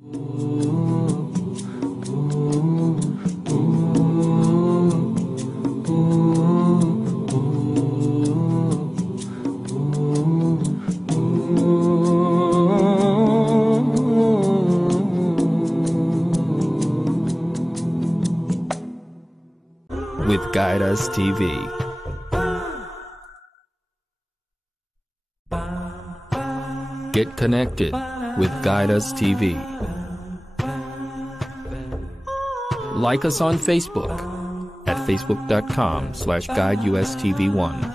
With Guide Us TV. Get connected with Guide Us TV. Like us on Facebook at facebook.com/guideustv1.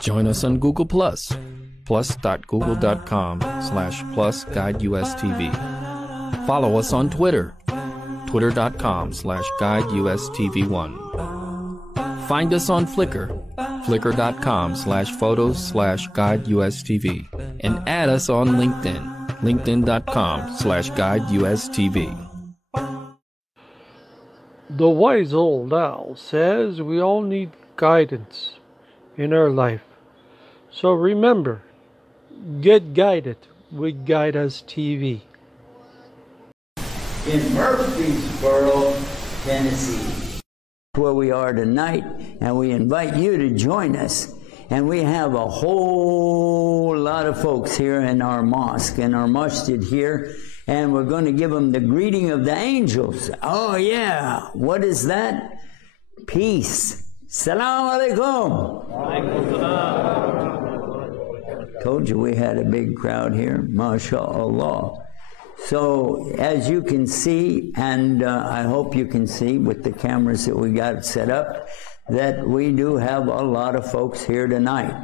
Join us on Google+, plus.google.com/+guideustv. Follow us on Twitter, twitter.com/guideustv1. Find us on Flickr, flickr.com/photos/guideustv. And add us on LinkedIn, linkedin.com/guideustv. The wise old owl says we all need guidance in our life. So remember, get guided with Guide Us TV. In Murfreesboro, Tennessee, where we are tonight, and we invite you to join us. And we have a whole lot of folks here in our mosque, in our masjid here, and we're going to give them the greeting of the angels. Oh yeah, what is that? Peace. Salaam alaikum. Told you we had a big crowd here, mashallah. So, as you can see, and I hope you can see with the cameras that we got set up, that we do have a lot of folks here tonight.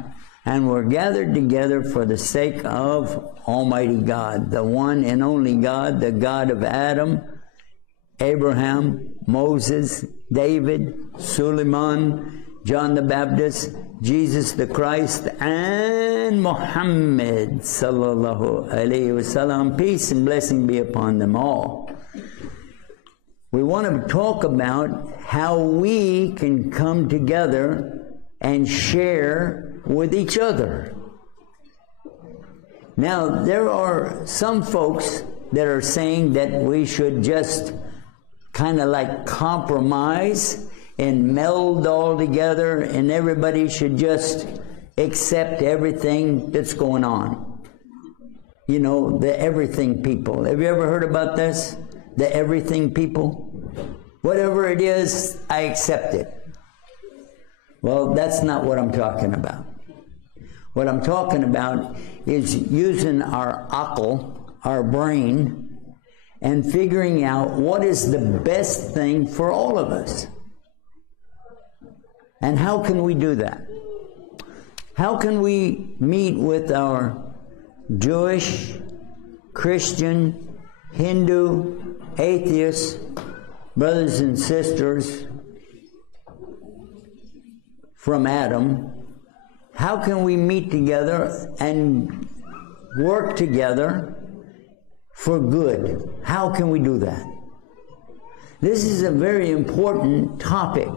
And we're gathered together for the sake of Almighty God, the one and only God, the God of Adam, Abraham, Moses, David, Suleiman, John the Baptist, Jesus the Christ, and Muhammad sallallahu alayhi wasallam. Peace and blessing be upon them all. We want to talk about how we can come together and share with each other. Now, there are some folks that are saying that we should just kind of like compromise and meld all together, and everybody should just accept everything that's going on. You know, the everything people. Have you ever heard about this? The everything people? Whatever it is, I accept it. Well, that's not what I'm talking about. What I'm talking about is using our aql, our brain, and figuring out what is the best thing for all of us. And how can we do that? How can we meet with our Jewish, Christian, Hindu, atheist brothers and sisters from Adam? How can we meet together and work together for good? How can we do that? This is a very important topic.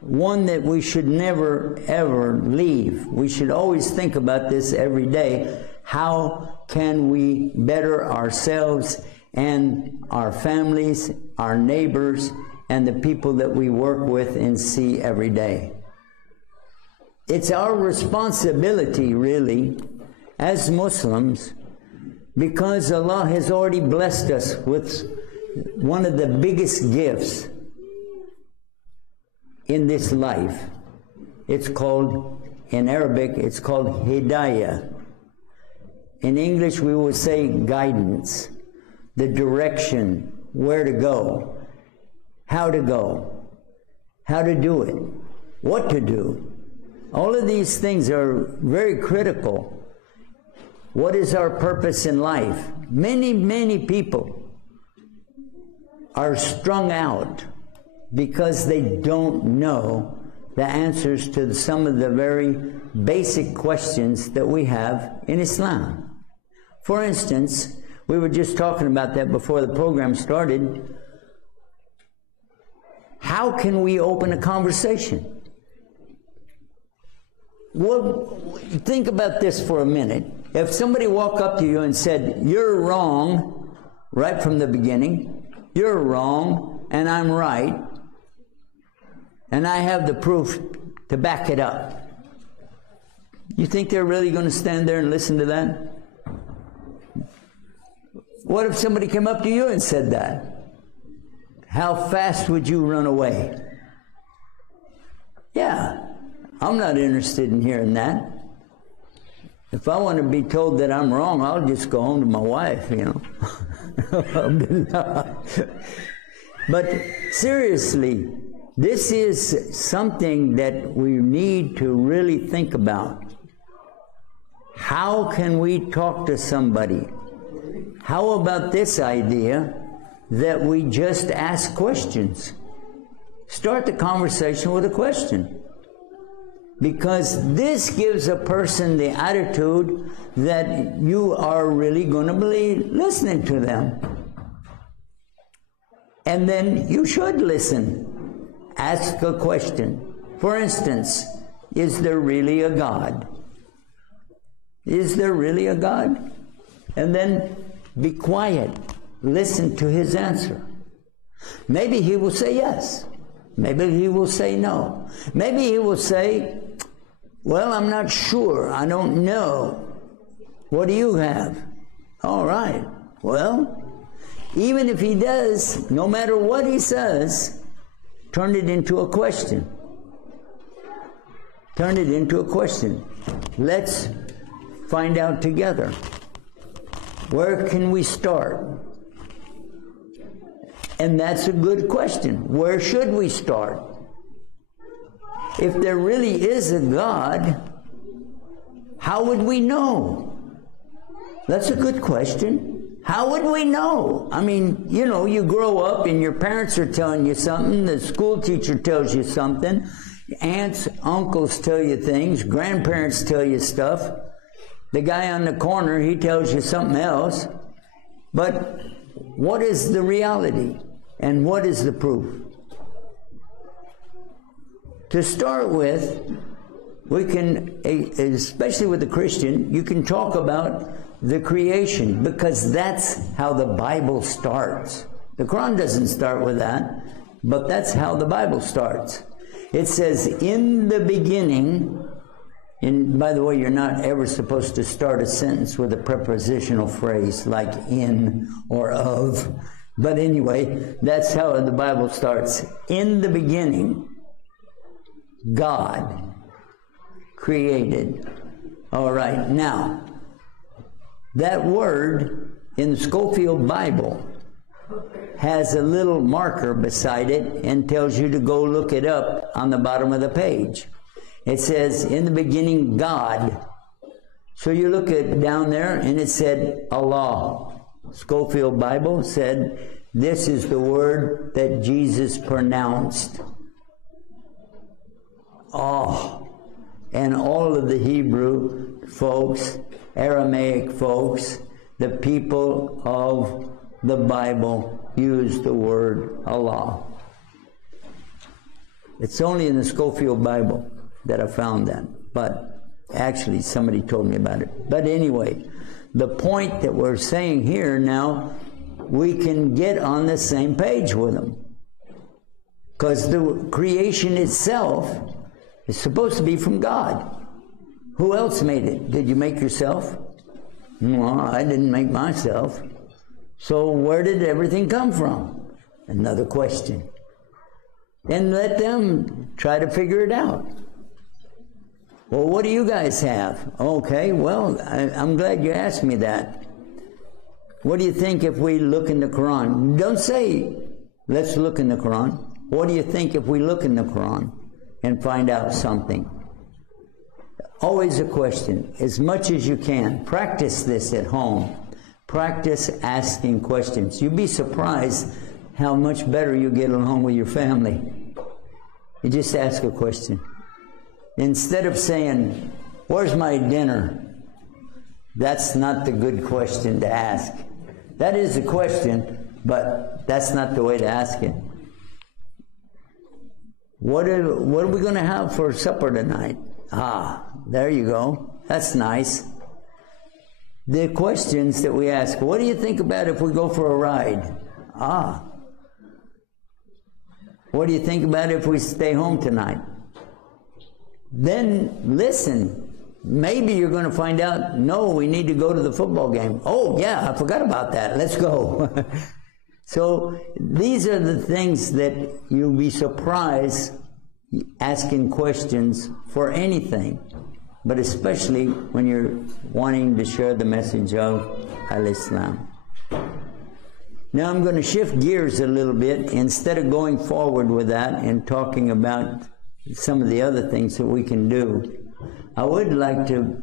One that we should never, ever leave. We should always think about this every day. How can we better ourselves and our families, our neighbors, and the people that we work with and see every day? It's our responsibility, really, as Muslims, because Allah has already blessed us with one of the biggest gifts in this life. It's called, in Arabic, it's called hidayah. In English, we will say guidance, the direction, where to go, how to do it, what to do. All of these things are very critical. What is our purpose in life? Many, many people are strung out because they don't know the answers to some of the very basic questions that we have in Islam. For instance, we were just talking about that before the program started. How can we open a conversation? Well, think about this for a minute. If somebody walked up to you and said, "You're wrong," right from the beginning, "You're wrong and I'm right, and I have the proof to back it up," you think they're really going to stand there and listen to that? What if somebody came up to you and said that? How fast would you run away? Yeah, I'm not interested in hearing that. If I want to be told that I'm wrong, I'll just go home to my wife, you know. But seriously, this is something that we need to really think about. How can we talk to somebody? How about this idea that we just ask questions? Start the conversation with a question. Because this gives a person the attitude that you are really going to be listening to them. And then you should listen. Ask a question. For instance, is there really a God? Is there really a God? And then be quiet. Listen to his answer. Maybe he will say yes. Maybe he will say no. Maybe he will say, "Well, I'm not sure. I don't know. What do you have?" All right. Well, even if he does, no matter what he says, turn it into a question. Turn it into a question. Let's find out together. Where can we start? And that's a good question. Where should we start? If there really is a God, how would we know? That's a good question. How would we know? I mean, you know, you grow up and your parents are telling you something, the school teacher tells you something, aunts, uncles tell you things, grandparents tell you stuff. The guy on the corner, he tells you something else. But what is the reality? And what is the proof? To start with, we can, especially with the Christian, you can talk about the creation, because that's how the Bible starts. The Quran doesn't start with that, but that's how the Bible starts. It says, "In the beginning," and by the way, you're not ever supposed to start a sentence with a prepositional phrase like "in" or "of." But anyway, that's how the Bible starts. In the beginning, God created. All right, now, that word in the Schofield Bible has a little marker beside it and tells you to go look it up on the bottom of the page. It says, "In the beginning, God." So you look at down there and it said Allah. Schofield Bible said, this is the word that Jesus pronounced. Oh. And all of the Hebrew folks, Aramaic folks, the people of the Bible use the word Allah. It's only in the Schofield Bible that I found that. But actually, somebody told me about it. But anyway, the point that we're saying here now, we can get on the same page with them. Because the creation itself is supposed to be from God. Who else made it? Did you make yourself? No, I didn't make myself. So where did everything come from? Another question. And let them try to figure it out. Well, what do you guys have? Okay, well, I'm glad you asked me that. What do you think if we look in the Quran? Don't say, let's look in the Quran. What do you think if we look in the Quran and find out something? Always a question. As much as you can, practice this at home. Practice asking questions. You'd be surprised how much better you get along with your family. You just ask a question. Instead of saying, "Where's my dinner?" That's not the good question to ask. That is a question, but that's not the way to ask it. What are we going to have for supper tonight? Ah, there you go. That's nice. the questions that we ask. What do you think about if we go for a ride? What do you think about if we stay home tonight? Then listen. Maybe you're going to find out, no, we need to go to the football game. Oh, yeah, I forgot about that. Let's go. So these are the things that you'll be surprised asking questions for anything, but especially when you're wanting to share the message of Al-Islam. Now I'm going to shift gears a little bit. Instead of going forward with that and talking about some of the other things that we can do, I would like to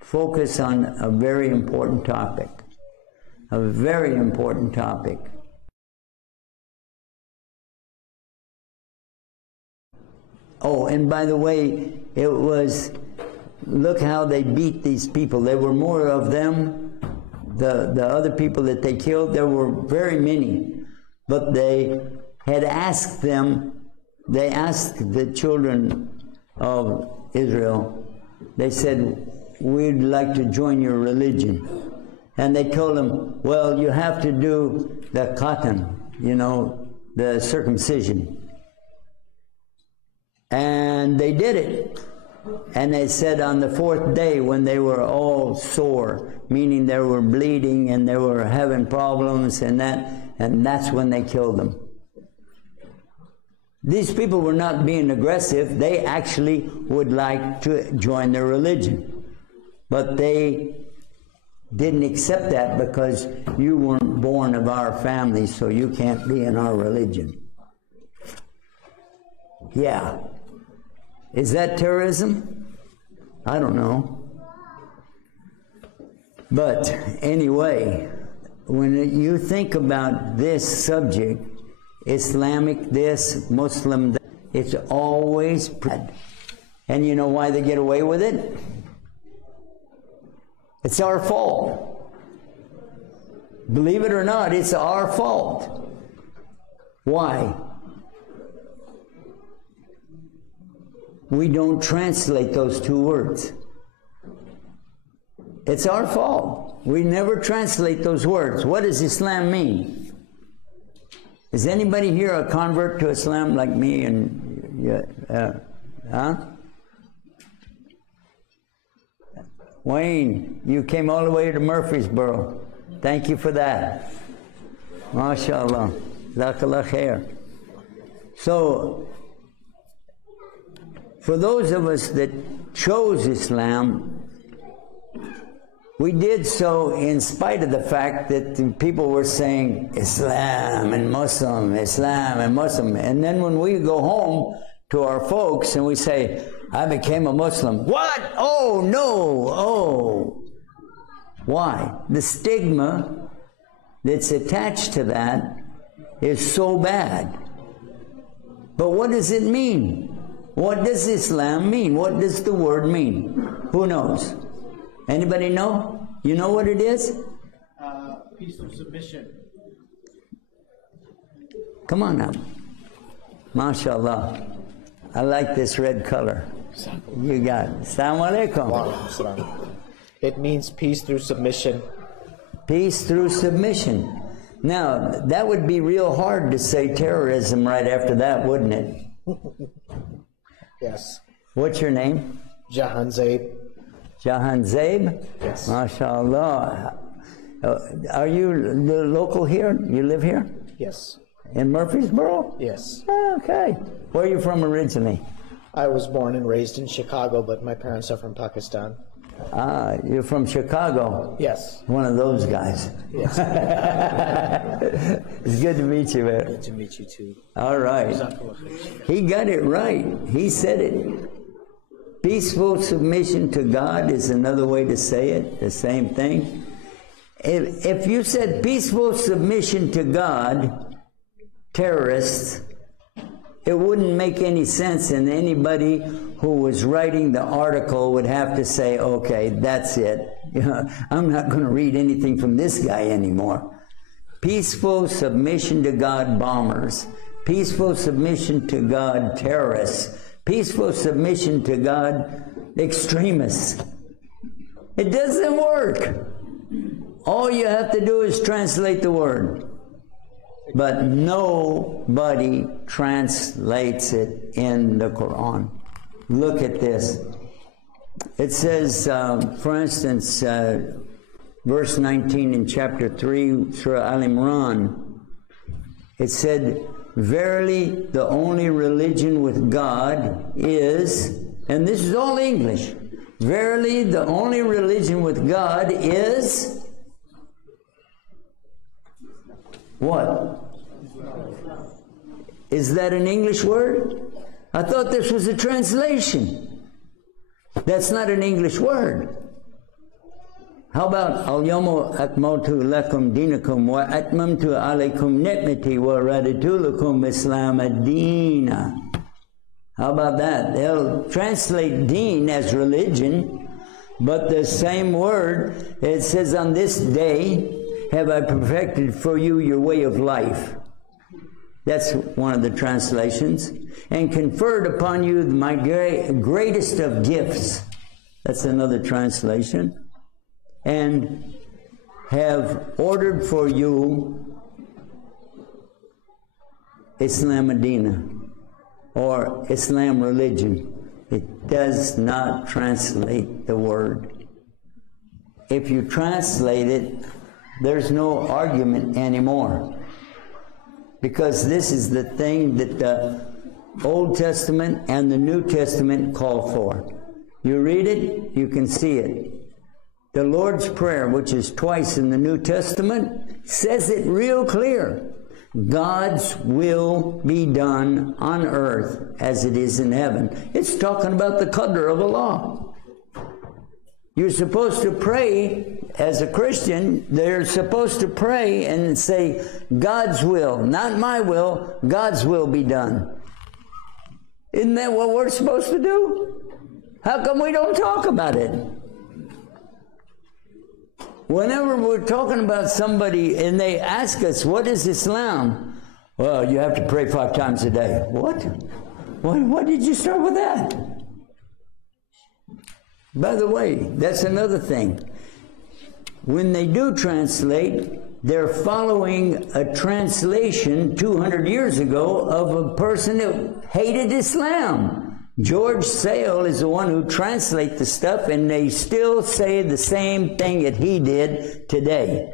focus on a very important topic. A very important topic. Oh, and by the way, it was, look how they beat these people. There were more of them. The other people that they killed, there were very many. But they had asked them, they asked the children of Israel, they said, we'd like to join your religion. And they told them, well, you have to do the khatan, you know, the circumcision. And they did it. And they said on the fourth day, when they were all sore, meaning they were bleeding and they were having problems and that's when they killed them. These people were not being aggressive. They actually would like to join their religion. But they didn't accept that because you weren't born of our family, so you can't be in our religion. Yeah. Is that terrorism? I don't know. But anyway, when you think about this subject, Islamic this, Muslim that, it's always bad. And you know why they get away with it? It's our fault. Believe it or not, it's our fault. Why? We don't translate those two words. It's our fault. We never translate those words. What does Islam mean? Is anybody here a convert to Islam like me? Wayne, you came all the way to Murfreesboro. Thank you for that. MashaAllah. Jazakallah khair. So, for those of us that chose Islam, we did so in spite of the fact that people were saying Islam and Muslim, Islam and Muslim. And then when we go home to our folks and we say, I became a Muslim. What? Oh, no. Oh. Why? The stigma that's attached to that is so bad. But what does it mean? What does Islam mean? What does the word mean? Who knows? Anybody know? You know what it is? Peaceful submission. Come on now. MashaAllah. I like this red color. You got it. Assalamu alaikum. It means peace through submission. Peace through submission. Now, that would be real hard to say terrorism right after that, wouldn't it? Yes. What's your name? Jahan Zaid. Jahan Zaid? Yes. MashaAllah. Are you the local here? You live here? Yes. In Murfreesboro? Yes. Okay. Where are you from originally? I was born and raised in Chicago, but my parents are from Pakistan. Ah, you're from Chicago? Yes. One of those guys. Yes. It's good to meet you, man. Good to meet you too. All right. He got it right. He said it. Peaceful submission to God is another way to say it, the same thing. If you said peaceful submission to God, terrorists, it wouldn't make any sense, and anybody who was writing the article would have to say, okay, that's it. I'm not going to read anything from this guy anymore. Peaceful submission to God, bombers. Peaceful submission to God, terrorists. Peaceful submission to God, extremists. It doesn't work. All you have to do is translate the word. But nobody translates it in the Quran. Look at this. It says, for instance, verse 19 in chapter 3, Surah Al-Imran, it said, verily the only religion with God is, and this is all English, verily the only religion with God is, what? Is that an English word? I thought this was a translation. That's not an English word. How about Al-Yawma Akmaltu Lakum Dinakum wa Atmamtu Alaykum Ni'mati wa Raditu Lakum Islam Ad-Dina. How about that? They'll translate deen as religion, but the same word, it says, on this day have I perfected for you your way of life. That's one of the translations. And conferred upon you my greatest of gifts. That's another translation. And have ordered for you Islam Medina, or Islam religion. It does not translate the word. If you translate it, there's no argument anymore. Because this is the thing that the Old Testament and the New Testament call for. You read it, you can see it. The Lord's Prayer, which is twice in the New Testament, says it real clear. God's will be done on earth as it is in heaven. It's talking about the qadr of Allah. You're supposed to pray, as a Christian, they're supposed to pray and say, God's will, not my will, God's will be done. Isn't that what we're supposed to do? How come we don't talk about it? Whenever we're talking about somebody and they ask us, what is Islam? Well, you have to pray 5 times a day. What? Why did you start with that? By the way, that's another thing. When they do translate, they're following a translation 200 years ago of a person that hated Islam. George Sale is the one who translates the stuff, and they still say the same thing that he did today.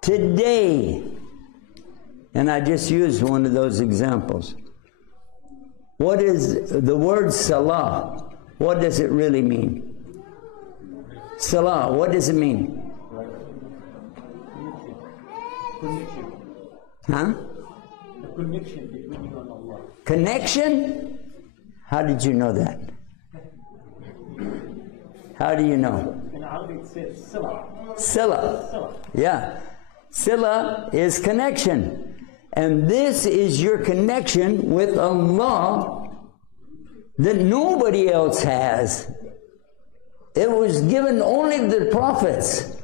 Today. And I just used one of those examples. What is the word salah? What does it really mean? Salah, what does it mean? Huh? The connection between you and Allah. Connection? How did you know that? How do you know? In Arabic it says sila. Sila. Yeah. Sila is connection. And this is your connection with Allah that nobody else has. It was given only to the prophets.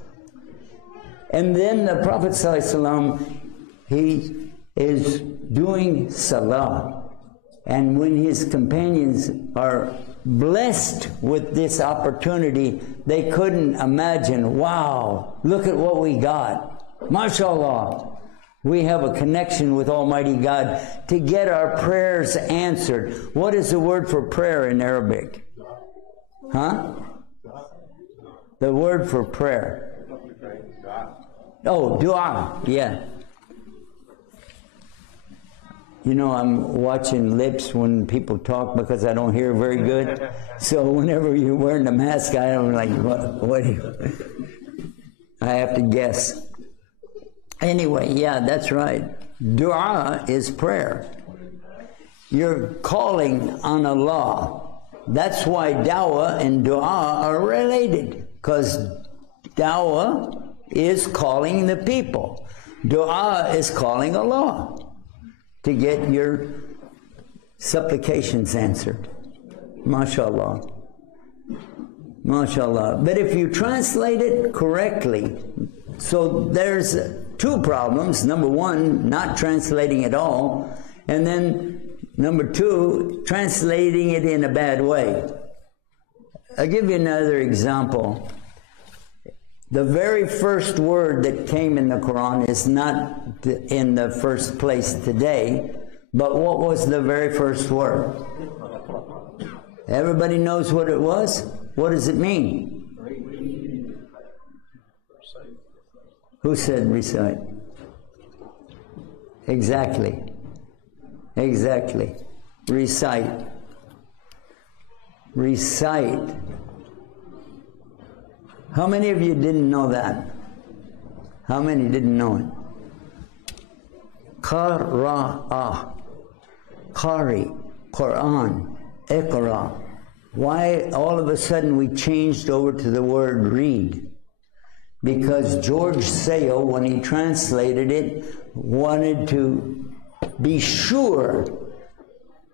And then the Prophet ﷺ, he is doing salah. And when his companions are blessed with this opportunity, they couldn't imagine, wow, look at what we got. MashaAllah. We have a connection with Almighty God to get our prayers answered. What is the word for prayer in Arabic? Huh? The word for prayer. Oh, dua. Yeah. You know, I'm watching lips when people talk because I don't hear very good. So whenever you're wearing the mask, I don't like, what do you... I have to guess. Anyway, yeah, that's right. Dua is prayer. You're calling on Allah. That's why dawah and dua are related. Because dawah is calling the people. Dua is calling Allah to get your supplications answered. MashaAllah. MashaAllah. But if you translate it correctly, so there's 2 problems. Number 1, not translating at all. And then number 2, translating it in a bad way. I'll give you another example. The very first word that came in the Quran is not in the first place today, but what was the very first word? Everybody knows what it was? What does it mean? Who said recite? Exactly. Exactly. Recite. Recite. How many of you didn't know that? How many didn't know it? Qara'a. Qari. Quran. Iqra. Why all of a sudden we changed over to the word read? Because George Sale, when he translated it, wanted to be sure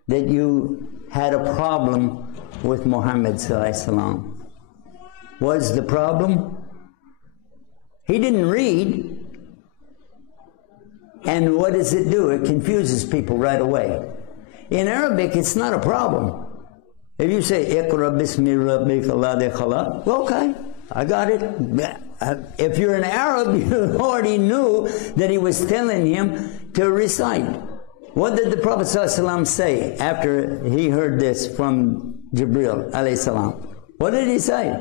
that you had a problem with Muhammad sallallahu alaihi wasallam. Was the problem? He didn't read. And what does it do? It confuses people right away. In Arabic, it's not a problem. If you say, Iqra bismi rabbika alladhi khalaq, well, okay, I got it. If you're an Arab, you already knew that he was telling him to recite. What did the Prophet ﷺ say after he heard this from Jibril alayhi salam? What did he say?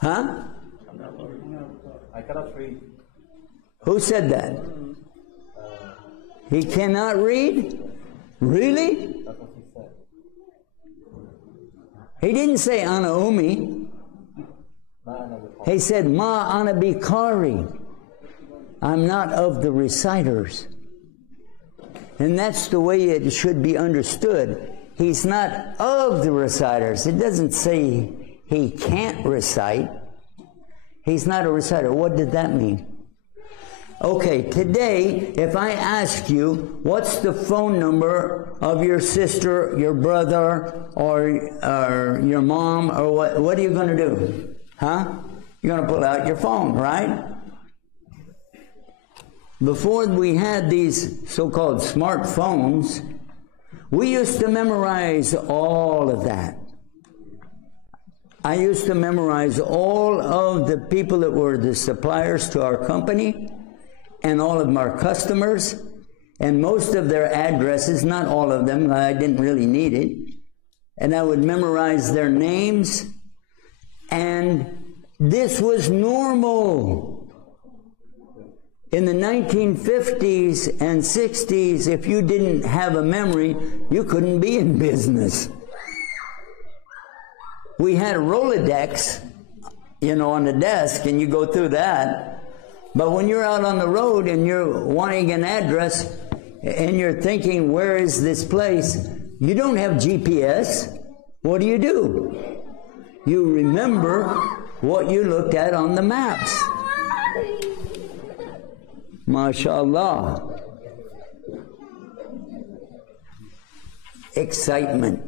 Huh? I cannot read. Who said that? He cannot read? Really? That's what he said. He didn't say ana umi. He said ma ana bikari. I'm not of the reciters. And that's the way it should be understood. He's not of the reciters. It doesn't say he can't recite. He's not a reciter. What did that mean? Okay, today, if I ask you, what's the phone number of your sister, your brother, or your mom, or what are you going to do? Huh? You're going to pull out your phone, right? Before we had these so-called smartphones, we used to memorize all of that. I used to memorize all of the people that were the suppliers to our company and all of our customers and most of their addresses, not all of them, I didn't really need it. And I would memorize their names, and this was normal. In the 1950s and 60s, if you didn't have a memory, you couldn't be in business. We had a Rolodex, on the desk, and you go through that. But when you're out on the road and you're wanting an address and you're thinking, where is this place? You don't have GPS. What do? You remember what you looked at on the maps. MashaAllah. Excitement.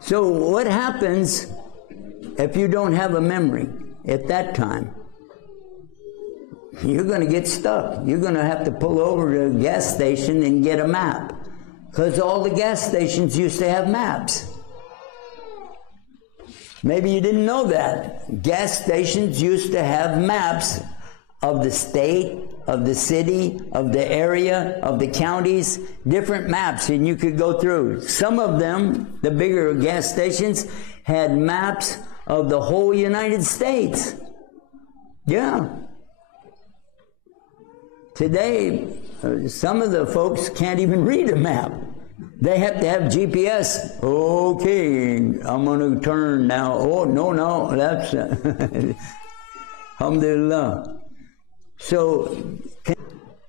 So what happens if you don't have a memory at that time? You're going to get stuck. You're going to have to pull over to a gas station and get a map. Because all the gas stations used to have maps. Maybe you didn't know that. Gas stations used to have maps of the state, of the city, of the area, of the counties, different maps, and you could go through. Some of them, the bigger gas stations, had maps of the whole United States. Yeah. Today, some of the folks can't even read a map. They have to have GPS. Okay, I'm going to turn now. Oh, no, that's... Alhamdulillah. So,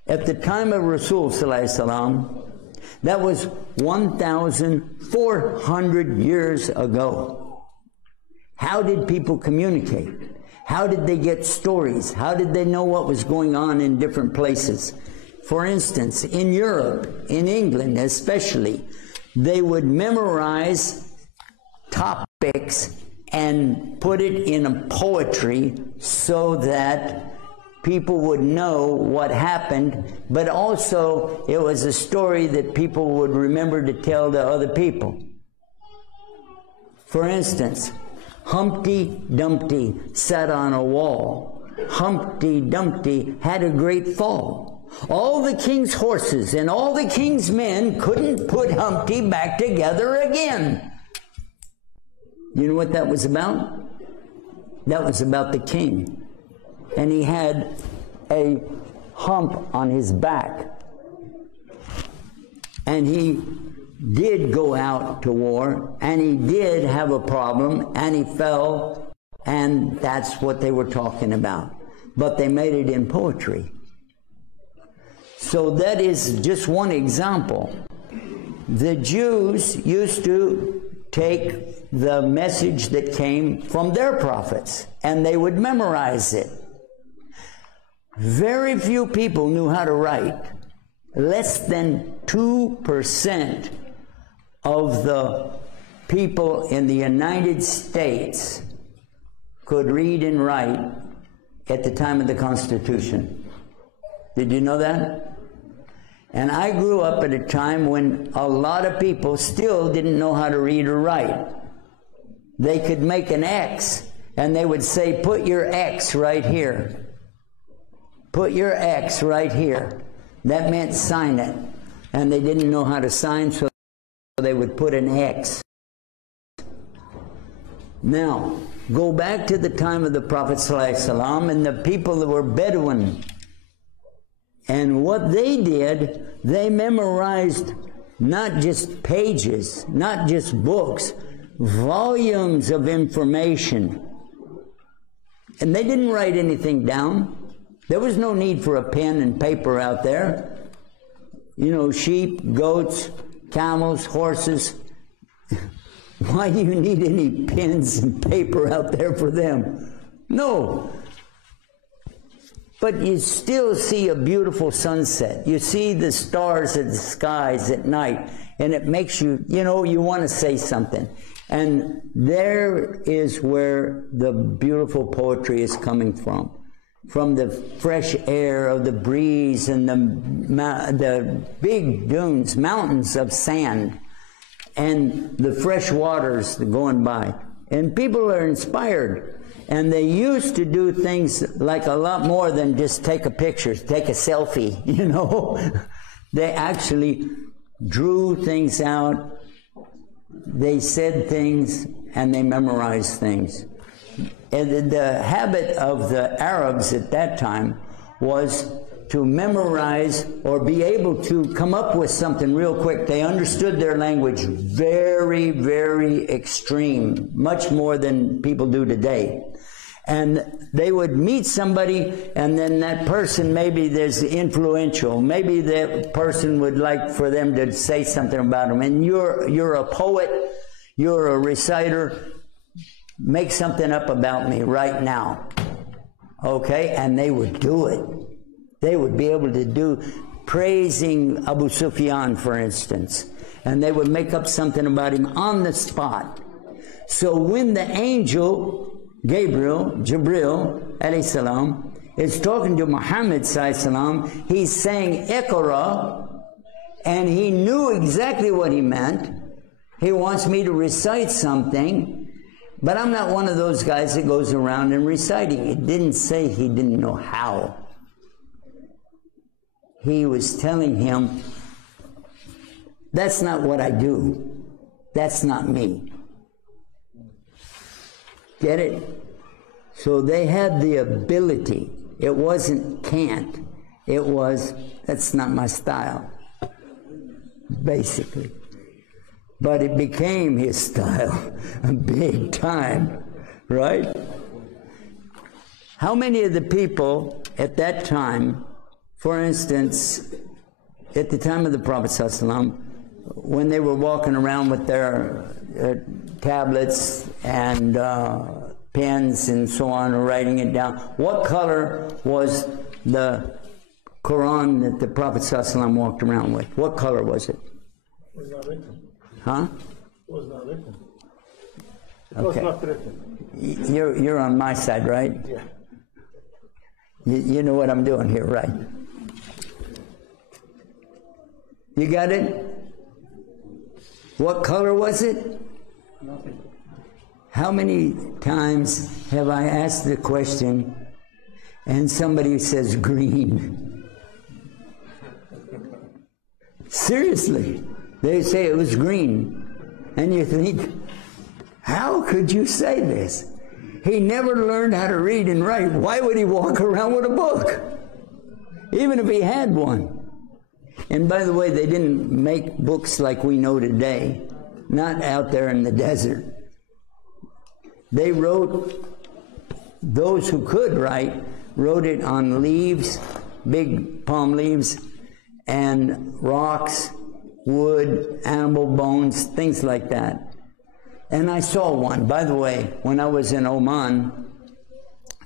at the time of Rasul sallallahu alaihi wasallam, that was 1,400 years ago. How did people communicate? How did they get stories? How did they know what was going on in different places? For instance, in Europe, in England especially, they would memorize topics and put it in a poetry so that people would know what happened, but also it was a story that people would remember to tell to other people. For instance, Humpty Dumpty sat on a wall. Humpty Dumpty had a great fall. All the king's horses and all the king's men couldn't put Humpty back together again. You know what that was about? That was about the king. And he had a hump on his back. And he did go out to war, and he did have a problem, and he fell, and that's what they were talking about. But they made it in poetry. So that is just one example. The Jews used to take the message that came from their prophets, and they would memorize it. Very few people knew how to write. Less than 2% of the people in the United States could read and write at the time of the Constitution. Did you know that? And I grew up at a time when a lot of people still didn't know how to read or write. They could make an X, and they would say, put your X right here. Put your X right here. That meant sign it. And they didn't know how to sign, so they would put an X. Now, go back to the time of the Prophet ﷺ and the people that were Bedouin. And what they did, they memorized not just pages, not just books, volumes of information. And they didn't write anything down. There was no need for a pen and paper out there. You know, sheep, goats, camels, horses. Why do you need any pens and paper out there for them? No. But you still see a beautiful sunset. You see the stars in the skies at night, and it makes you, you know, you want to say something. And there is where the beautiful poetry is coming from the fresh air of the breeze and the big dunes, mountains of sand, and the fresh waters going by. And people are inspired. And they used to do things like a lot more than just take a picture, take a selfie, you know. They actually drew things out, they said things, and they memorized things. And the habit of the Arabs at that time was to memorize or be able to come up with something real quick. They understood their language very, very extreme, much more than people do today. And they would meet somebody, and then that person, maybe there's influential. Maybe that person would like for them to say something about them. And you're a poet, you're a reciter, make something up about me right now. Okay? And they would do it. They would be able to do, praising Abu Sufyan, for instance. And they would make up something about him on the spot. So when the angel Jibril alayhi salam is talking to Muhammad salam, he's saying Iqra, and he knew exactly what he meant. He wants me to recite something, but I'm not one of those guys that goes around and reciting. It didn't say he didn't know how. He was telling him, that's not what I do. That's not me. Get it? So they had the ability. It wasn't can't. It was, that's not my style, basically. But it became his style, big time, right? How many of the people at that time, for instance, at the time of the Prophet ﷺ, when they were walking around with their tablets and pens and so on, or writing it down, what color was the Quran that the Prophet ﷺ walked around with? What color was it? It was not written. Huh? It was not written. It Okay. was not written. You're on my side, right? Yeah. You know what I'm doing here, right? You got it? What color was it? Nothing. How many times have I asked the question and somebody says green? Seriously, they say it was green. And you think, how could you say this? He never learned how to read and write. Why would he walk around with a book? Even if he had one. And by the way, they didn't make books like we know today. Not out there in the desert. They wrote, those who could write, wrote it on leaves, big palm leaves, and rocks, wood, animal bones, things like that. And I saw one. By the way, when I was in Oman,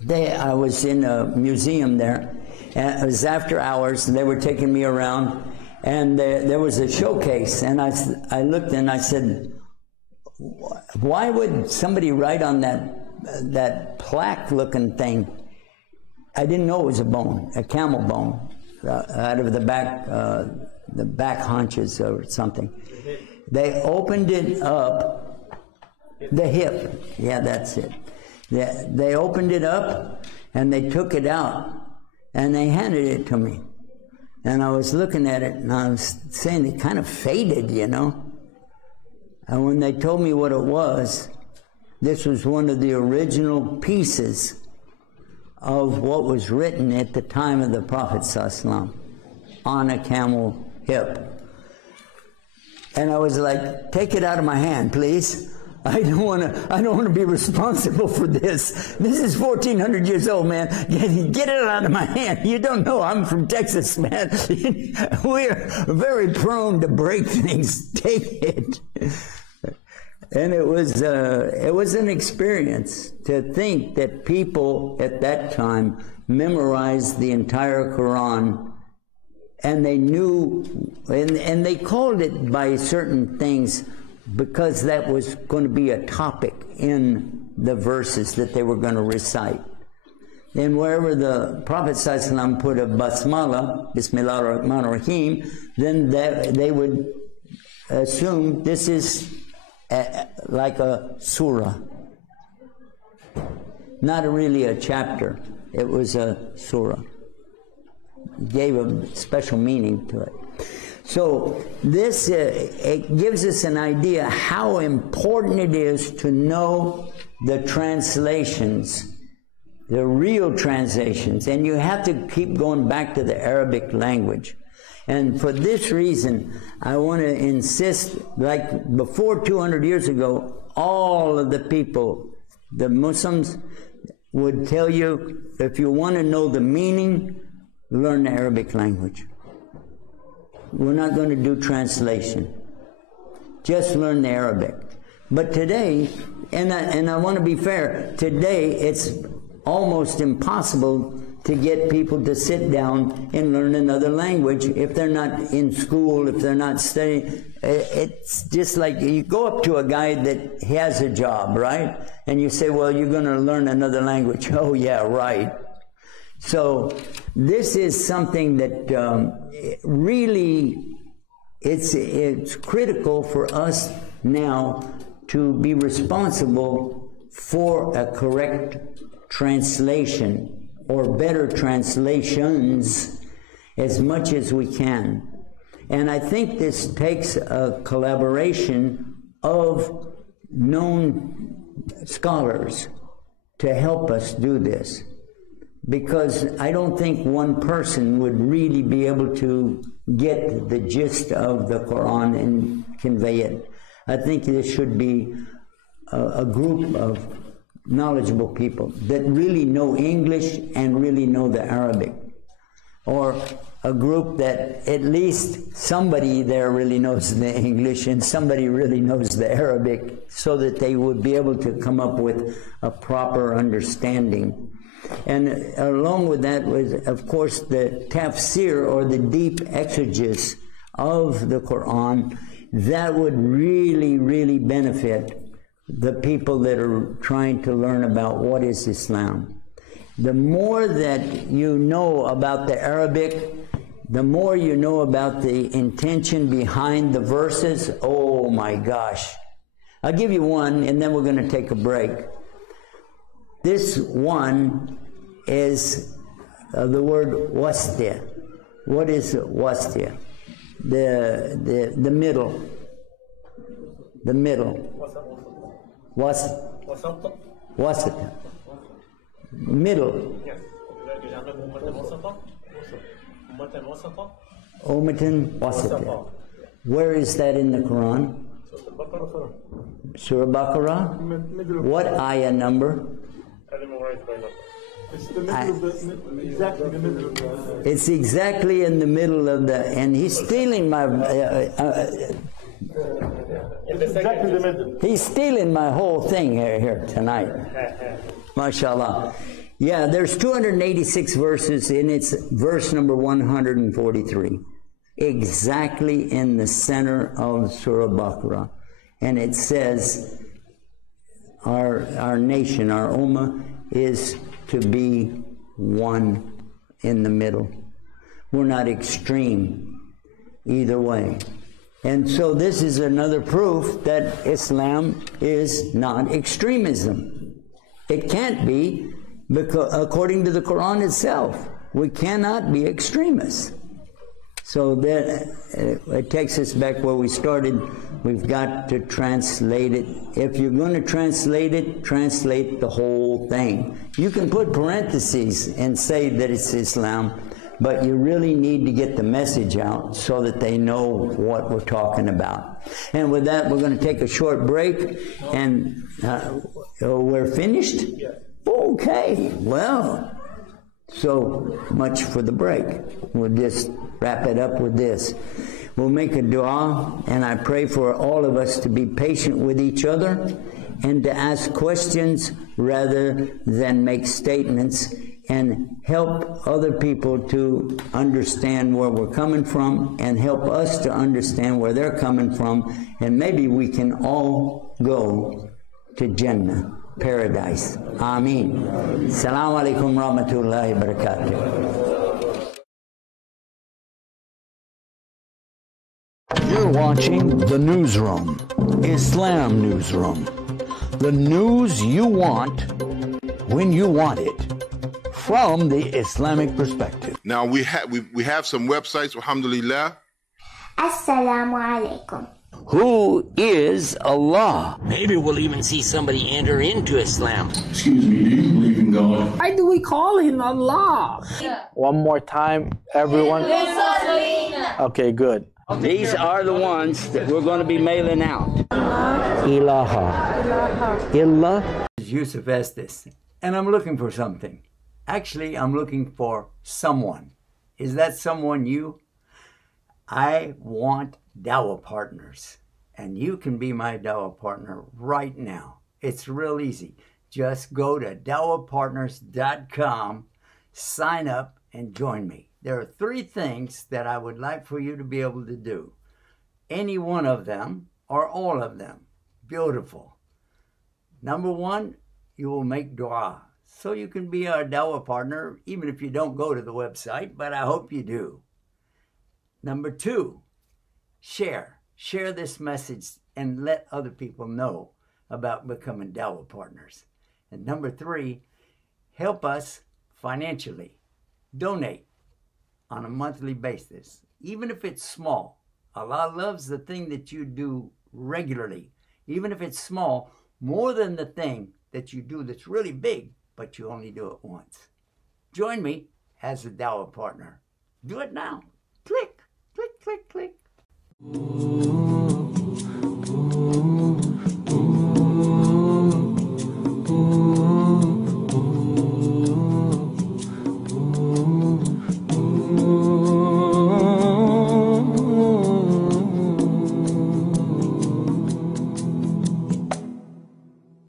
I was in a museum there, and it was after hours, and they were taking me around, and there was a showcase, and I looked and I said, why would somebody write on that plaque-looking thing? I didn't know it was a bone, a camel bone, out of the back haunches or something. They opened it up, the hip, yeah, that's it. They opened it up and they took it out and they handed it to me. And I was looking at it and I was saying it kind of faded, you know. And when they told me what it was, this was one of the original pieces of what was written at the time of the Prophet ﷺ on a camel hip. And I was like, take it out of my hand, please. I don't want to be responsible for this. This is 1,400 years old, man. Get it out of my hand. You don't know I'm from Texas, man. We're very prone to break things. Take it. And it was an experience to think that people at that time memorized the entire Quran, and they knew, and they called it by certain things because that was going to be a topic in the verses that they were going to recite. And wherever the Prophet ﷺ put a basmala, Bismillah ar-Rahman ar-Rahim, then they would assume this is like a surah. Not really a chapter. It was a surah. Gave a special meaning to it. So this it gives us an idea how important it is to know the translations, the real translations, and you have to keep going back to the Arabic language. And for this reason, I want to insist, like before 200 years ago, all of the people, the Muslims, would tell you, if you want to know the meaning, learn the Arabic language. We're not going to do translation. Just learn the Arabic. But today, and I want to be fair, today it's almost impossible to get people to sit down and learn another language if they're not in school, if they're not studying. It's just like you go up to a guy that has a job, right? And you say, well, you're going to learn another language. Oh, yeah, right. So this is something that really, it's critical for us now to be responsible for a correct translation or better translations as much as we can. And I think this takes a collaboration of known scholars to help us do this. Because I don't think one person would really be able to get the gist of the Quran and convey it. I think there should be a group of knowledgeable people that really know English and really know the Arabic. Or a group that at least somebody there really knows the English and somebody really knows the Arabic, so that they would be able to come up with a proper understanding. And along with that was, of course, the tafsir, or the deep exegesis of the Quran. That would really, really benefit the people that are trying to learn about what is Islam. The more that you know about the Arabic, the more you know about the intention behind the verses. Oh my gosh. I'll give you one, and then we're going to take a break. This one is the word wastia. What is wastia? The middle. The middle. Wasita. Middle. Ummatan wasita. Where is that in the Quran? Surah Baqarah? What ayah number? It's exactly in the middle of the, and he's stealing my, he's stealing my whole thing here tonight. MashaAllah. Yeah, there's 286 verses, and it's verse number 143. Exactly in the center of Surah Baqarah. And it says, our nation, our ummah, is to be one in the middle. We're not extreme either way. And so this is another proof that Islam is not extremism. It can't be, because according to the Quran itself, we cannot be extremists. So that it takes us back where we started. We've got to translate it. If you're going to translate it, translate the whole thing. You can put parentheses and say that it's Islam, but you really need to get the message out so that they know what we're talking about. And with that, we're going to take a short break, and we're finished? Okay, well, so much for the break. We'll just wrap it up with this. We'll make a dua, and I pray for all of us to be patient with each other and to ask questions rather than make statements, and help other people to understand where we're coming from and help us to understand where they're coming from, and maybe we can all go to Jannah, paradise. Ameen. Assalamu alaikum rahmatullahi wa barakatuh. You're watching The Newsroom, Islam Newsroom. The news you want, when you want it, from the Islamic perspective. Now we have some websites, alhamdulillah. Assalamu alaikum. Who is Allah? Maybe we'll even see somebody enter into Islam. Excuse me, do you believe in God? Why do we call him Allah? One more time, everyone. Okay, good. These are the ones that we're going to be mailing out. Ilaha. Illah. Yusuf asked this, and I'm looking for something. Actually, I'm looking for someone. Is that someone you? I want dawah partners, and you can be my dawah partner right now. It's real easy. Just go to dawahpartners.com, sign up, and join me. There are 3 things that I would like for you to be able to do. Any one of them, or all of them. Beautiful. Number 1, you will make dua. So you can be our dawah partner, even if you don't go to the website, but I hope you do. Number 2, share. Share this message and let other people know about becoming dawah partners. And number 3, help us financially. Donate on a monthly basis, even if it's small. Allah loves the thing that you do regularly, even if it's small, more than the thing that you do that's really big, but you only do it once. Join me as a dawah partner. Do it now. Click, click, click, click.